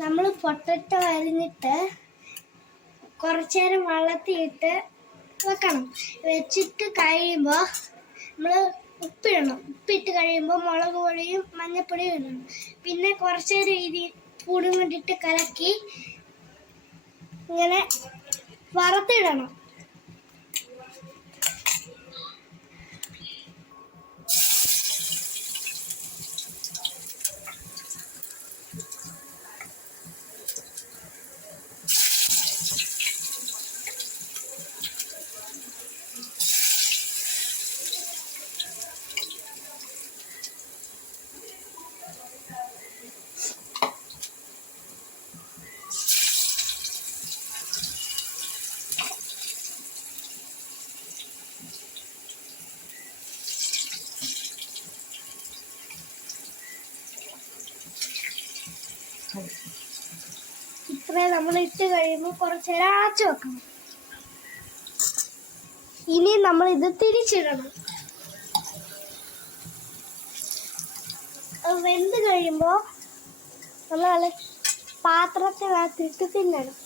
നമ്മൾ പൊട്ടറ്റോ അരിഞ്ഞിട്ട് കുറച്ചു നേരം വെള്ളത്തിയിട്ട് വെക്കണം. വെച്ചിട്ട് കഴിയുമ്പോൾ നമ്മൾ ഉപ്പിടണം. ഉപ്പിട്ട് കഴിയുമ്പോൾ മുളക് പൊടിയും മഞ്ഞൾപ്പൊടിയും ഇടണം. പിന്നെ കുറച്ചു നേരം ഇത് സ്പൂണും കൊണ്ടിട്ട് കലക്കി ഇങ്ങനെ വറുത്തിടണം. ഇത്രയും നമ്മൾ ഇട്ട് കഴിയുമ്പോൾ കുറച്ച് നേരം അടച്ചു വെക്കണം. ഇനി നമ്മൾ ഇത് തിരിച്ചിടണം. വെന്ത് കഴിയുമ്പോൾ നമ്മൾ പാത്രത്തിനകത്തിട്ട് തിന്നണം.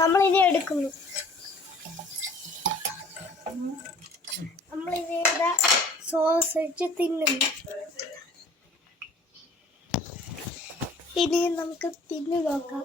നമ്മളിനി എടുക്കുന്നു. നമ്മളിനി സോസ് വെച്ച് തിന്നുന്നു. ഇനി നമുക്ക് തിന്നു നോക്കാം.